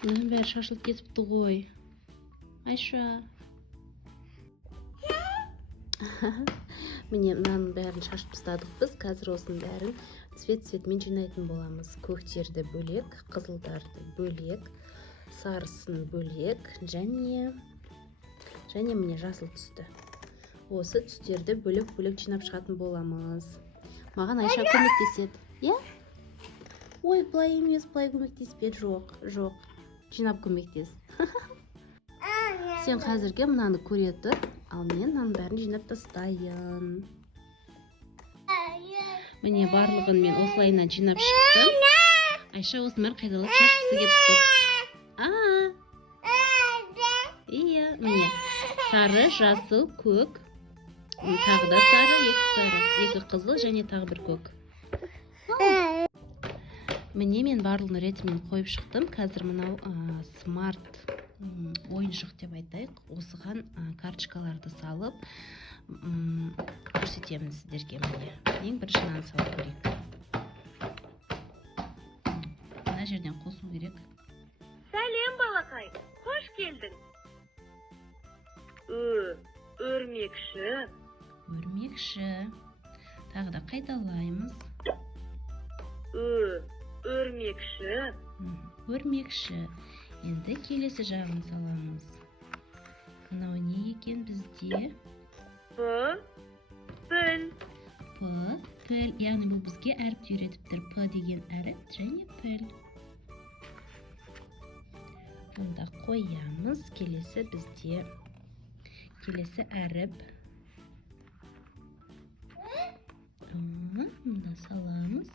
Мұның бәрі шашылып кетіпті ғой. Айша. Міне мынаның бәрін шашып тастадық біз. Қазір осының бәрін цвет-цветмен жинайтын боламыз. Көктерді бөлек, қызылдарды бөлек, сарысын бөлек, және міне жасыл түсті. Осы түстерді бөлек-бөлек жинап шығатын боламыз. Маған Айша көмектеседі. Е? Ой, былай емес, былай көмектеспеді. Жоқ. Жинап көмектес. Сен қазірге мынаны көре тұр, ал мен мынаның бәрін жинап тастайын. Міне барлығын мен осылайына жинап шықтым. Айша осының бәрін қайталап шашқысы келіп тұр. Иә, міне сары, жасыл, көк, тағы да сары, екі қызыл және тағы бір көк. Міне мен барлығын ретімен қойып шықтым. Қазір мынау смарт ойыншық деп айтайық. Осыған карточкаларды салып көрсетемін сіздерге. Міне ең бірінші мынаны салып көрейік. Мына жерден қосу керек. Сәлем балақай, қош келдің. Өрмекші. Тағы да қайталаймыз. Өрмекші. Енді келесі жағын саламыз. Мынау не екен бізде? Піл. Яғни бұл бізге әріп үйретіп тұр. П деген әріп және піл. Онда қоямыз. Келесі бізде әріп. Мында саламыз.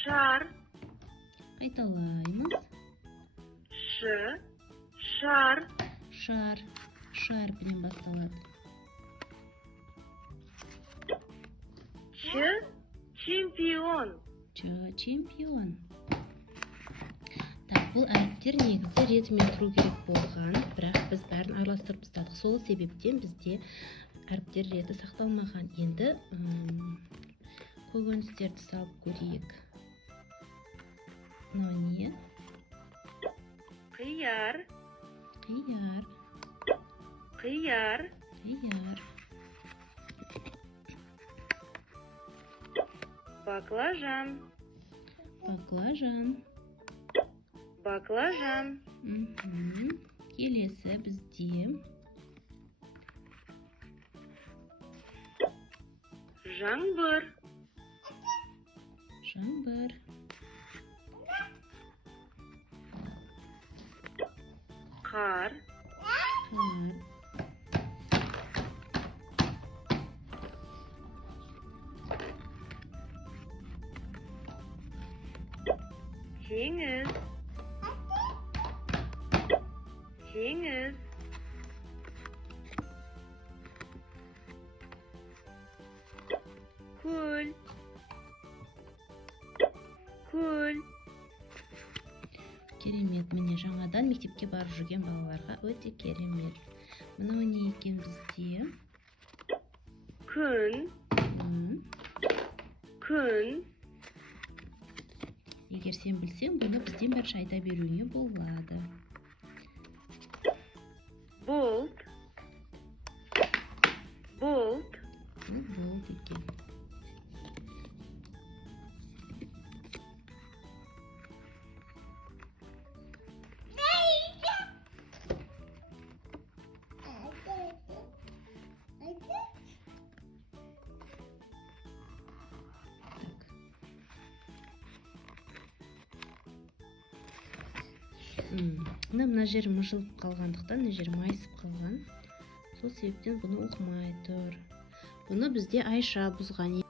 Шар. Қайталаймыз. Шар. Шар білен басталады. Чемпион. Так, бұл әріптер негізі ретімен тұру керек болған, бірақ біз бәрін араластырып тастадық. Сол себептен бізде әріптер реті сақталмаған. Енді көкөністерді салып көрейік. Мынау не? Қияр. Баклажан. Келесі бізде Жаңбыр. Қар. Теңіз. Көл. Керемет, міне жаңадан мектепке барып жүрген балаларға өте керемет. Мынау не екен бізде? Күн. Егер сен білсең, бұны бізден бір айта беруіңе болады. Болт. Болт екен. Мына жері мұжылып қалғандықтан, мына жері майысып қалған. Сол себептен бұны оқымай тұр. Бұны бізде Айша бұзған.